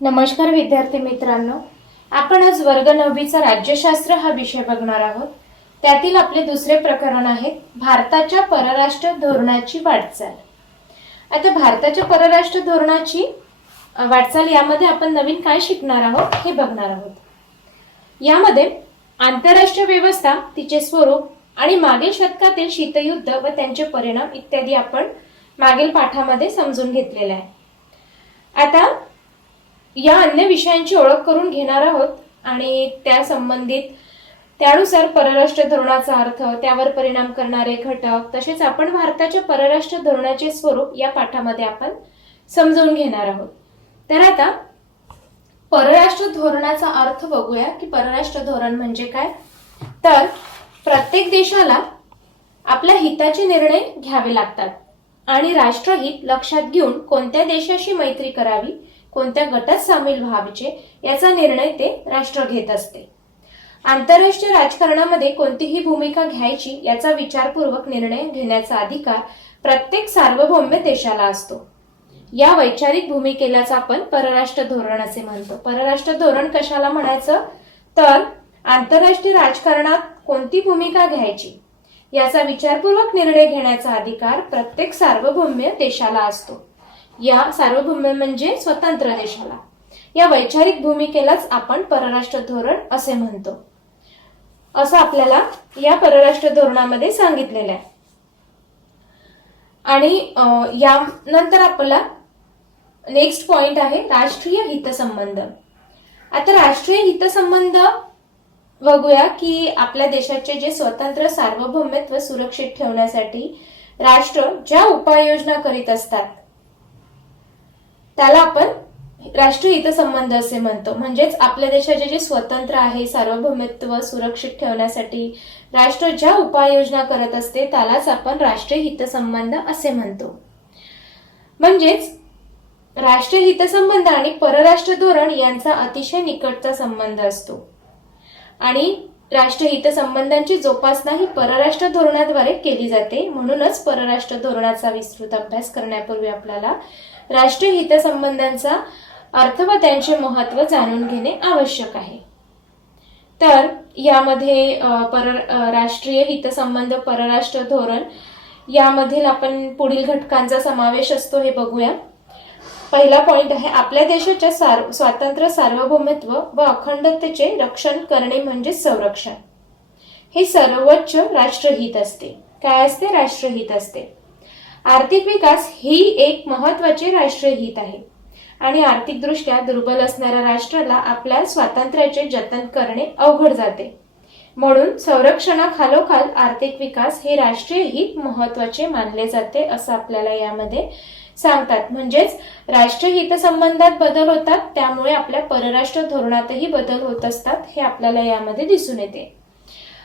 नमस्कार विद्यार्थी मित्रांनो, आपण आज वर्ग 9चा राज्यशास्त्र हा विषय बघणार आहोत। त्यातील आपले दुसरे प्रकरण आहे भारताच्या परराष्ट्र धोरणाची वाटचाल। आता भारताच्या परराष्ट्र धोरणाची वाटचाल यामध्ये आपण नवीन काय शिकणार आहोत हे बघणार आहोत। यामध्ये आंतरराष्ट्रीय व्यवस्था, तिचे स्वरूप आणि मागील शतकातील शीतयुद्ध व त्यांचे परिणाम इत्यादी आपण मागील पाठामध्ये समजून घेतलेले आहे। आता या अन्य विषयांची ओळख करून घेणार आहोत आणि त्या संबंधित त्यानुसार परराष्ट्र धोरणाचा अर्थ, त्यावर परिणाम करणारे घटक, तसेच आपण भारताच्या परराष्ट्र धोरणाचे स्वरूप या पाठामध्ये आपण समजून घेणार आहोत। तर आता परराष्ट्र धोरणाचा अर्थ बघूया की परराष्ट्र धोरण म्हणजे काय। तर प्रत्येक देशाला आपल्या हिताचे निर्णय घ्यावे लागतात आणि राष्ट्रहित लक्षात घेऊन कोणत्या देशाशी मैत्री करावी, कोणत्या गटात सामील व्हायचे याचा निर्णय ते राष्ट्र घेत असते। आंतरराष्ट्रीय राजकारणामध्ये कोणतीही भूमिका घ्यायची याचा विचारपूर्वक निर्णय घेण्याचा अधिकार प्रत्येक सार्वभौम देशाला असतो। या वैचारिक भूमिकेलाच आपण परराष्ट्र धोरण असे म्हणतो। परराष्ट्र धोरण कशाला म्हणायचं, तर आंतरराष्ट्रीय राजकारणात कोणती भूमिका घ्यायची याचा विचारपूर्वक निर्णय घेण्याचा अधिकार प्रत्येक सार्वभौम देशाला असतो। या सार्वभौम म्हणजे स्वतंत्र देशाला। या वैचारिक भूमिकेलाच आपण परराष्ट्र धोरण असे म्हणतो, असं आपल्याला या परराष्ट्र धोरणामध्ये सांगितलेलं आहे। आणि यानंतर आपला नेक्स्ट पॉइंट आहे राष्ट्रीय हितसंबंध। आता राष्ट्रीय हितसंबंध बघूया की आपल्या देशाचे जे स्वतंत्र सार्वभौमत्व सुरक्षित ठेवण्यासाठी राष्ट्र ज्या उपाययोजना करीत असतात त्याला आपण राष्ट्रीय हितसंबंध असे म्हणतो। म्हणजेच आपल्या देशाचे जे स्वतंत्र आहे, सार्वभौमत्व सुरक्षित ठेवण्यासाठी राष्ट्र ज्या उपाययोजना करत असते त्यालाच आपण राष्ट्रीय हितसंबंध असे म्हणतो। म्हणजेच राष्ट्रीय हितसंबंध आणि परराष्ट्र धोरण यांचा अतिशय निकटचा संबंध असतो आणि राष्ट्रीय हितसंबंधांची जोपासना ही परराष्ट्र धोरणाद्वारे केली जाते। म्हणूनच परराष्ट्र धोरणाचा विस्तृत अभ्यास करण्यापूर्वी आपल्याला राष्ट्रीय हितसंबंधांचा अर्थ व त्यांचे महत्त्व जाणून घेणे आवश्यक आहे। तर यामध्ये राष्ट्रीय हितसंबंध, परराष्ट्र धोरण यामधील आपण पुढील घटकांचा समावेश असतो हे बघूया। पहिला पॉइंट आहे आपल्या देशाच्या स्वातंत्र्य, सार्वभौमत्व व अखंडतेचे रक्षण करणे म्हणजे संरक्षण। हे सर्वोच्च राष्ट्रहित असते। काय असते? राष्ट्रहित असते। आर्थिक विकास ही एक महत्त्वाचे राष्ट्रीय हित आहे आणि आर्थिकदृष्ट्या दुर्बल असणाऱ्या राष्ट्राला आपल्या स्वातंत्र्याचे जतन करणे अवघड जाते। म्हणून संरक्षणाखालोखाल आर्थिक विकास हे राष्ट्रीय हित महत्त्वाचे मानले जाते असं आपल्याला यामध्ये सांगतात। म्हणजेच राष्ट्रीय हितसंबंधात बदल होतात, त्यामुळे आपल्या परराष्ट्र धोरणातही बदल होत असतात हे आपल्याला यामध्ये दिसून येते।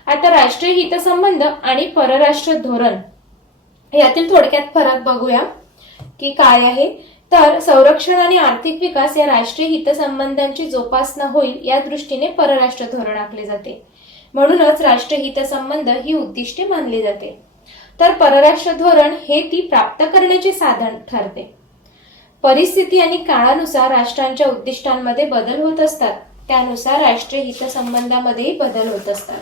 आता राष्ट्रीय हितसंबंध आणि परराष्ट्र धोरण यातील थोडक्यात फरक बघूया की काय आहे। तर संरक्षण आणि आर्थिक विकास या राष्ट्रीय हितसंबंधांची जोपासना होईल या दृष्टीने परराष्ट्र धोरण आखले जाते। म्हणूनच राष्ट्रीय हितसंबंध ही उद्दिष्टे मानली जाते, तर परराष्ट्र धोरण हे ती प्राप्त करण्याचे साधन ठरते। परिस्थिती आणि काळानुसार राष्ट्रांच्या उद्दिष्टांमध्ये बदल होत असतात, त्यानुसार राष्ट्रीय हितसंबंधामध्येही बदल होत असतात।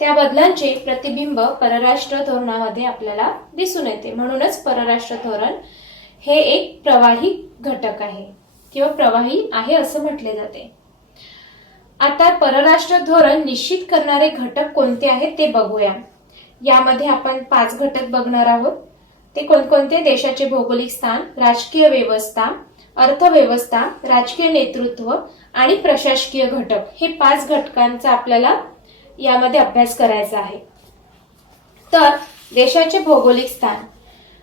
त्या बदलांचे प्रतिबिंब परराष्ट्र धोरणामध्ये आपल्याला दिसून येते। म्हणूनच परराष्ट्र धोरण हे एक प्रवाही घटक आहे किंवा प्रवाही आहे असं म्हटले जाते। आता परराष्ट्र धोरण निश्चित करणारे घटक कोणते आहेत ते बघूया। यामध्ये आपण 5 घटक बघणार आहोत। ते कोणकोणते? देशाचे भौगोलिक स्थान, राजकीय व्यवस्था, अर्थव्यवस्था, राजकीय नेतृत्व आणि प्रशासकीय घटक। हे 5 घटकांचा आपल्याला यामध्ये अभ्यास करायचा आहे। तर देशाचे भौगोलिक स्थान।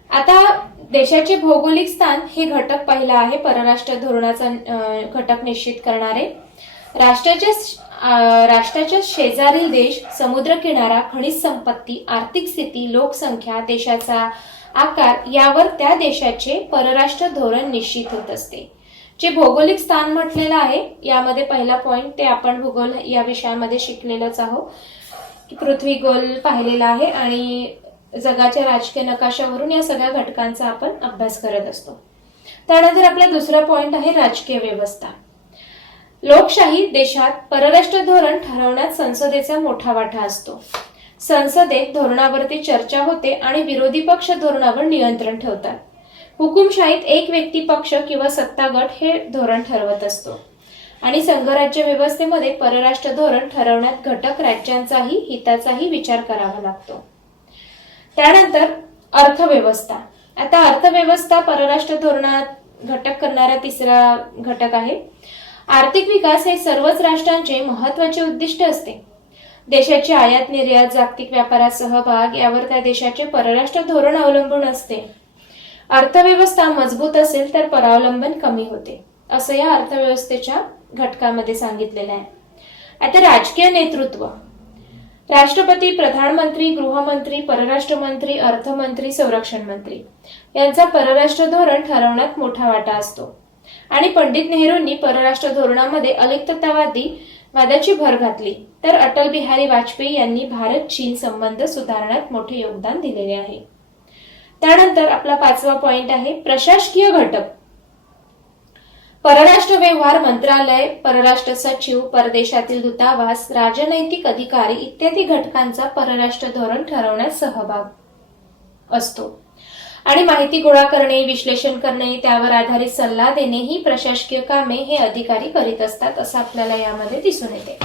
आता देशाचे भौगोलिक स्थान हे घटक पहिला आहे परराष्ट्र धोरणाचा घटक निश्चित करणारे। राष्ट्राच्या शेजारील देश, समुद्र किनारा, खनिज संपत्ती, आर्थिक स्थिती, लोकसंख्या, देशाचा आकार यावर त्या देशाचे परराष्ट्र धोरण निश्चित होत असते। जे भौगोलिक स्थान म्हटलेलं आहे यामध्ये पहिला पॉइंट ते आपण भूगोल या विषयामध्ये शिकलेलंच आहोत की पृथ्वी गोल पाहिलेला आहे आणि जगाच्या राजकीय नकाशावरून या सगळ्या घटकांचा आपण अभ्यास करत असतो। त्यानंतर आपला दुसरा पॉइंट आहे राजकीय व्यवस्था. लोकशाही देशात परराष्ट्र धोरण ठरवण्यात संसदेचा मोठा वाटा असतो. संसदेत धोरणावरती चर्चा होते आणि विरोधी पक्ष धोरणावर नियंत्रण ठेवतात. हुकुमशाहीत एक व्यक्ती पक्ष किंवा सत्ता गट हे धोरण ठरवत असतो आणि संघराज्य व्यवस्थेमध्ये परराष्ट्र धोरण ठरवण्यात घटक राज्यांचाही हिताचाही विचार करावा लागतो. त्यानंतर अर्थव्यवस्था. आता अर्थव्यवस्था परराष्ट्र धोरणात घटक करणारा तिसरा घटक आहे. आर्थिक विकास हे सर्वच राष्ट्रांचे महत्वाचे उद्दिष्ट असते. देशाची आयात निर्यात, जागतिक व्यापारात सहभाग यावर त्या देशाचे परराष्ट्र धोरण अवलंबून असते. अर्थव्यवस्था मजबूत असेल तर परावलंबन कमी होते, असं या अर्थव्यवस्थेच्या घटकामध्ये सांगितलेलं आहे. आता राजकीय नेतृत्व. राष्ट्रपती, प्रधानमंत्री, गृहमंत्री, परराष्ट्र मंत्री, अर्थमंत्री, संरक्षण मंत्री यांचा परराष्ट्र धोरण ठरवण्यात मोठा वाटा असतो आणि पंडित नेहरूंनी परराष्ट्र धोरणामध्ये अलिप्ततावादी वादाची भर घातली, तर अटल बिहारी वाजपेयी यांनी भारत चीन संबंध सुधारण्यात मोठे योगदान दिलेले आहे. त्यानंतर आपला पाचवा पॉइंट आहे प्रशासकीय घटक. परराष्ट्र व्यवहार मंत्रालय, परराष्ट्र सचिव, परदेशातील दूतावास, राजनैतिक अधिकारी इत्यादी घटकांचा परराष्ट्र धोरण ठरवण्यात सहभाग असतो आणि माहिती गोळा करणे, विश्लेषण करणे, त्यावर आधारित सल्ला देणे ही प्रशासकीय कामे हे अधिकारी करीत असतात, असं आपल्याला यामध्ये दिसून येते.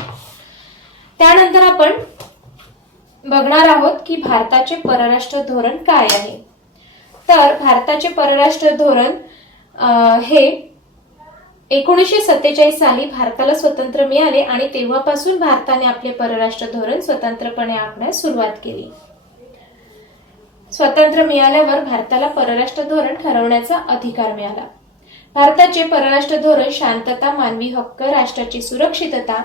त्यानंतर आपण बघणार आहोत की भारताचे परराष्ट्र धोरण काय आहे. तर भारताचे परराष्ट्र धोरण हे 1947 साली भारताला स्वतंत्र मिळाले आणि तेव्हापासून भारताने आपले परराष्ट्र धोरण स्वतंत्रपणे आखण्यास सुरुवात केली. स्वातंत्र्य मिळाल्यावर भारताला परराष्ट्र धोरण ठरवण्याचा अधिकार मिळाला. भारताचे परराष्ट्र धोरण शांतता, मानवी हक्क, राष्ट्राची सुरक्षितता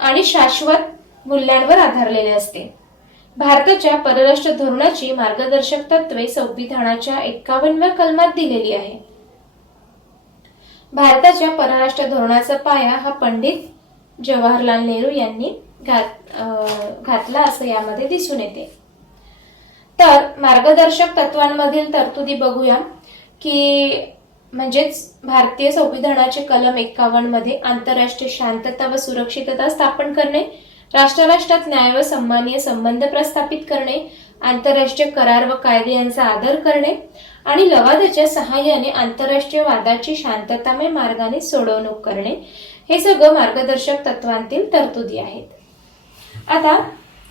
आणि शाश्वत मूल्यांवर आधारलेले असते. भारताच्या परराष्ट्र धोरणाची मार्गदर्शक तत्वे संविधानाच्या 51व्या कलमात दिलेली आहे. भारताच्या परराष्ट्र धोरणाचा पाया हा पंडित जवाहरलाल नेहरू यांनी घातला असं यामध्ये दिसून येते. तर मार्गदर्शक तत्वांमधील तरतुदी बघूया की म्हणजेच भारतीय संविधानाचे कलम 51 मध्ये आंतरराष्ट्रीय शांतता व सुरक्षितता स्थापन करणे, राष्ट्रात न्याय व सन्मानीय संबंध प्रस्थापित करणे, आंतरराष्ट्रीय करार व कायदे यांचा आदर करणे आणि लवादाच्या सहाय्याने आंतरराष्ट्रीय वादाची शांततामय मार्गाने सोडवणूक करणे हे सगळं मार्गदर्शक तत्वांतील तरतुदी आहेत. आता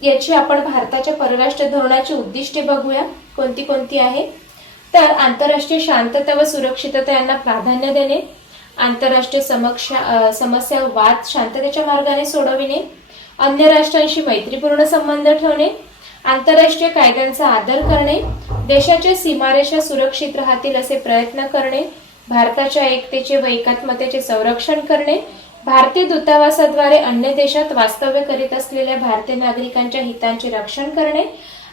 याची आपण भारताच्या परराष्ट्र धोरणाची उद्दिष्टे बघूया कोणती कोणती आहे. तर आंतरराष्ट्रीय शांतता व सुरक्षितता यांना प्राधान्य देणे, आंतरराष्ट्रीय समस्या वाद शांततेच्या मार्गाने सोडविणे, अन्य राष्ट्रांशी मैत्रीपूर्ण संबंध ठेवणे, आंतरराष्ट्रीय कायद्यांचा आदर करणे, देशाच्या सीमारेषा सुरक्षित राहतील असे प्रयत्न करणे, भारताच्या एकतेचे व एकात्मतेचे संरक्षण करणे, भारतीय दूतावासाद्वारे अन्य देशात वास्तव्य करीत असलेल्या भारतीय नागरिकांच्या हितांचे रक्षण करणे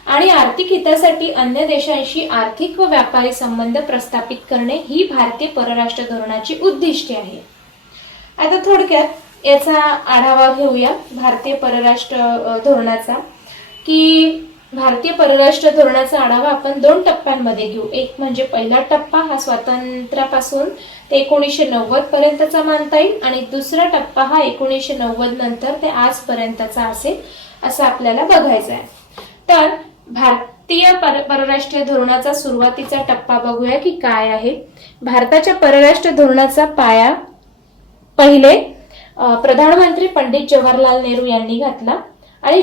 आणि आर्थिक हितासाठी अन्य देशांशी आर्थिक व व्यापारी संबंध प्रस्थापित करणे ही भारतीय परराष्ट्र धोरणाची उद्दिष्टे आहे. आता थोडक्यात याचा आढावा घेऊया भारतीय परराष्ट्र धोरणाचा. की भारतीय परराष्ट्र धोरणाचा आढावा आपण 2 टप्प्यांमध्ये घेऊ. एक म्हणजे पहिला टप्पा हा स्वातंत्र्यापासून ते 1990 पर्यंतचा मानता येईल आणि दुसरा टप्पा हा 1990 नंतर ते आजपर्यंतचा असेल असं आपल्याला बघायचं आहे. तर भारतीय परराष्ट्र धोरणाचा सुरुवातीचा टप्पा बघूया की काय आहे. भारताच्या परराष्ट्र धोरणाचा पाया पहिले प्रधानमंत्री पंडित जवाहरलाल नेहरू यांनी घातला आणि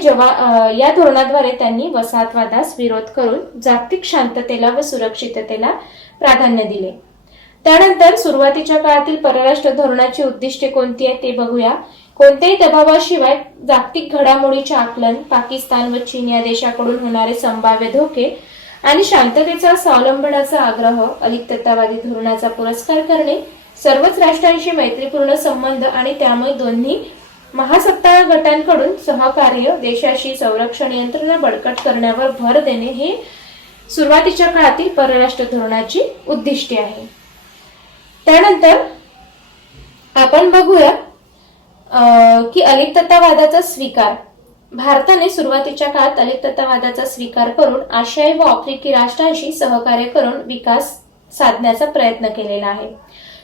या धोरणाद्वारे त्यांनी वसाहतवादास विरोध करून जागतिक शांततेला व सुरक्षिततेला प्राधान्य दिले. त्यानंतर सुरुवातीच्या काळातील परराष्ट्र धोरणाची उद्दिष्टे कोणती आहेत ते बघूया. कोणत्याही दबावाशिवाय जागतिक घडामोडीचे आकलन, पाकिस्तान व चीन या देशाकडून होणारे संभाव्य धोके आणि शांततेचा स्वावलंबनाचा आग्रह, अलिप्ततावादी धोरणाचा पुरस्कार करणे, सर्वच राष्ट्रांशी मैत्रीपूर्ण संबंध आणि त्यामुळे दोन्ही महासत्ता गटांकडून सहकार्य, देशाशी संरक्षण यंत्रणा बळकट करण्यावर भर देणे हे सुरुवातीच्या काळातील परराष्ट्र धोरणाची उद्दिष्टे आहे. त्यानंतर आपण बघूया की अलिप्ततावादाचा स्वीकार. भारताने सुरुवातीच्या काळात अलिप्ततावादाचा स्वीकार करून आशियाई व आफ्रिकी राष्ट्रांशी सहकार्य करून विकास साधण्याचा प्रयत्न केलेला आहे.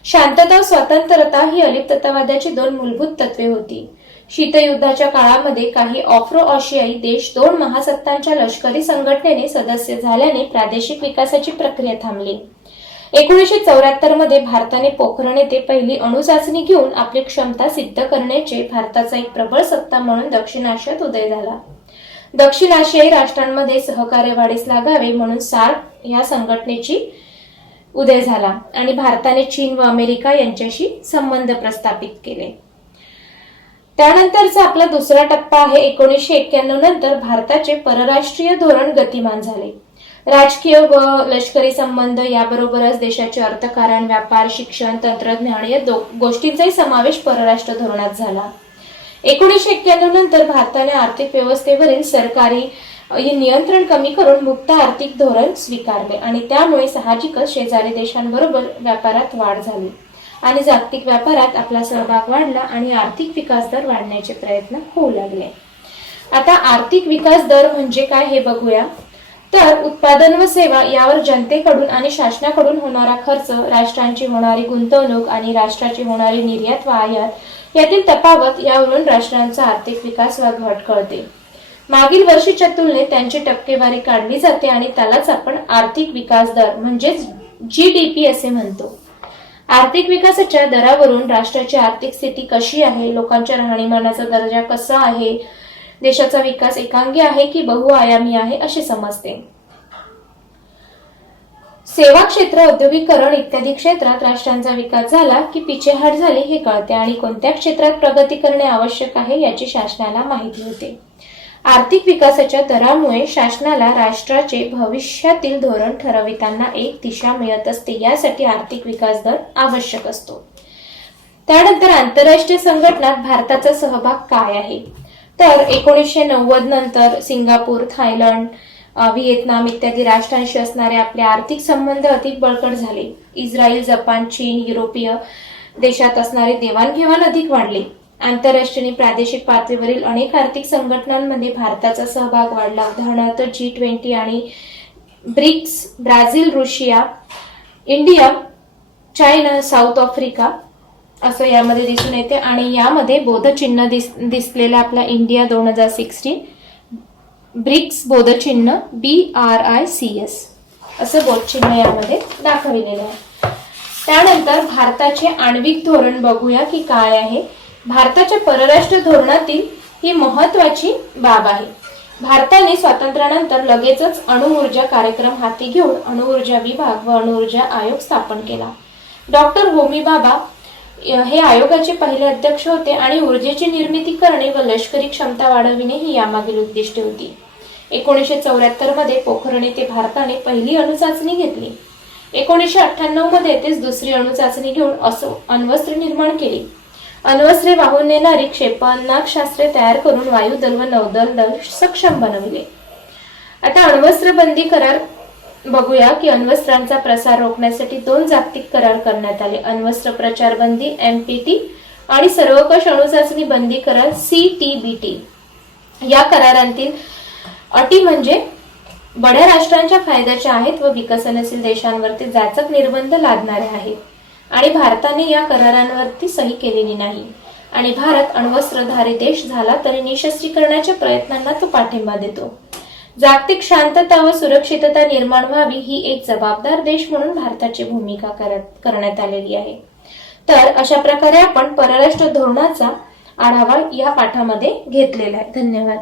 शांतता व स्वतंत्रता ही अलिप्ततावादाची दोन मूलभूत तत्वे होती. शीतयुद्धाच्या काळामध्ये काही आफ्रो आशियाई देश दोन महासत्तांच्या लष्करी संघटनेने सदस्य झाल्याने प्रादेशिक विकासाची प्रक्रिया थांबली. 1974 मध्ये भारताने पोखरण येथे पहिली अणुचाचणी घेऊन आपली क्षमता सिद्ध करण्याचे भारताचा एक प्रबळ सत्ता म्हणून दक्षिण आशियात उदय झाला. दक्षिण आशियाई राष्ट्रांमध्ये सहकार्य वाढीस लागावे म्हणून सार्क या संघटनेची उदय झाला आणि भारताने चीन व अमेरिका यांच्याशी संबंध प्रस्थापित केले. त्यानंतरचा आपला दुसरा टप्पा आहे 1991 नंतर भारताचे परराष्ट्रीय धोरण गतिमान झाले. राजकीय व लष्करी संबंध याबरोबरच देशाचे अर्थकारण, व्यापार, शिक्षण, तंत्रज्ञान या गोष्टींचाही समावेश परराष्ट्र धोरणात झाला. 1991 नंतर भारताने आर्थिक व्यवस्थेवरील सरकारी नियंत्रण कमी करून मुक्त आर्थिक धोरण स्वीकारले आणि त्यामुळे साहजिकच शेजारी देशांबरोबर व्यापारात वाढ झाली आणि जागतिक व्यापारात आपला सहभाग वाढला आणि आर्थिक विकास दर वाढण्याचे प्रयत्न होऊ लागले. आता आर्थिक विकास दर म्हणजे काय हे बघूया. तर उत्पादन व सेवा यावर जनतेकडून आणि शासनाकडून होणारा खर्च, राष्ट्रांची होणारी गुंतवणूक आणि राष्ट्राची होणारी निर्यात व आयात यातील तफावत यावरून राष्ट्रांचा आर्थिक विकास व घट कळते. मागील वर्षीच्या तुलनेत त्यांची टक्केवारी काढली जाते आणि त्यालाच आपण आर्थिक विकास दर म्हणजेच GDP असे म्हणतो. आर्थिक विकासाच्या दरावरून राष्ट्राची आर्थिक स्थिती कशी आहे, लोकांच्या राहणीमानाचा दर्जा कसा आहे, देशाचा विकास एकांगी आहे की बहुआयामी आहे असे समजते. सेवा क्षेत्र, औद्योगिकरण इत्यादी क्षेत्रात राष्ट्रांचा विकास झाला की पिछेहाट झाली हे कळते आणि कोणत्या क्षेत्रात प्रगती करणे आवश्यक आहे याची शासनाला माहिती होते. आर्थिक विकासाच्या दरामुळे शासनाला राष्ट्राचे भविष्यातील धोरण ठरविताना एक दिशा मिळत असते. यासाठी आर्थिक विकास दर आवश्यक असतो. त्यानंतर आंतरराष्ट्रीय संघटनात भारताचा सहभाग काय आहे. तर 1990 नंतर सिंगापूर, थायलंड, व्हिएतनाम इत्यादी राष्ट्रांशी असणारे आपले आर्थिक संबंध अधिक बळकट झाले. इस्रायल, जपान, चीन, युरोपीय देशात असणारे देवाणघेवाण अधिक वाढले. आंतरराष्ट्रीय आणि प्रादेशिक पातळीवरील अनेक आर्थिक संघटनांमध्ये भारताचा सहभाग वाढला. उदाहरणार्थ G20 आणि BRICS, Brazil, Russia, India, China, South Africa असं यामध्ये दिसून येते आणि यामध्ये बोधचिन्ह दिसलेला आपला इंडिया 2016, ब्रिक्स बोधचिन्ह BRICS असं बोधचिन्ह यामध्ये दाखविलेलं आहे. त्यानंतर भारताचे आण्विक धोरण बघूया की काय आहे. भारताच्या परराष्ट्र धोरणातील ही महत्वाची बाब आहे. भारताने स्वातंत्र्यानंतर लगेचच अणुऊर्जा कार्यक्रम हाती घेऊन अणुऊर्जा विभाग व अणुऊर्जा आयोग स्थापन केला. डॉक्टर होमी भाभा हे आयोगाचे पहिले अध्यक्ष होते आणि ऊर्जेची निर्मिती करणे व लष्करी क्षमता वाढविणे ही यामागील उद्दिष्टे होती. 1974 मध्ये पोखरण येथे भारताने पहिली अणुचाचणी घेतली. 1998 मध्ये तेच दुसरी अणुचाचणी घेऊन अण्वस्त्रे निर्माण केली. अण्वस्त्रे वाहून नेणारी क्षेपणास्त्रे तयार करून वायुदल व नौदल दल सक्षम बनविले. आता अण्वस्त्र बंदी करार बघूया की अण्वस्त्रांचा प्रसार रोखण्यासाठी 2 जागतिक करार करण्यात आले. अण्वस्त्र प्रचार बंदी NPT आणि सर्वकष अणुचाचणी बंदी करार CTBT. या करारांतील अटी म्हणजे बड्या राष्ट्रांच्या फायद्याच्या आहेत व विकसनशील देशांवरती जाचक निर्बंध लादणारे आहेत आणि भारताने या करारांवरती सही केलेली नाही आणि भारत अण्वस्त्रधारी देश झाला तरी निशस्त्रीकरणाच्या प्रयत्नांना तो पाठिंबा देतो. जागतिक शांतता व सुरक्षितता निर्माण व्हावी ही एक जबाबदार देश म्हणून भारताची भूमिका करण्यात आलेली आहे. तर अशा प्रकारे आपण परराष्ट्र धोरणाचा आढावा या पाठामध्ये घेतलेला आहे. धन्यवाद.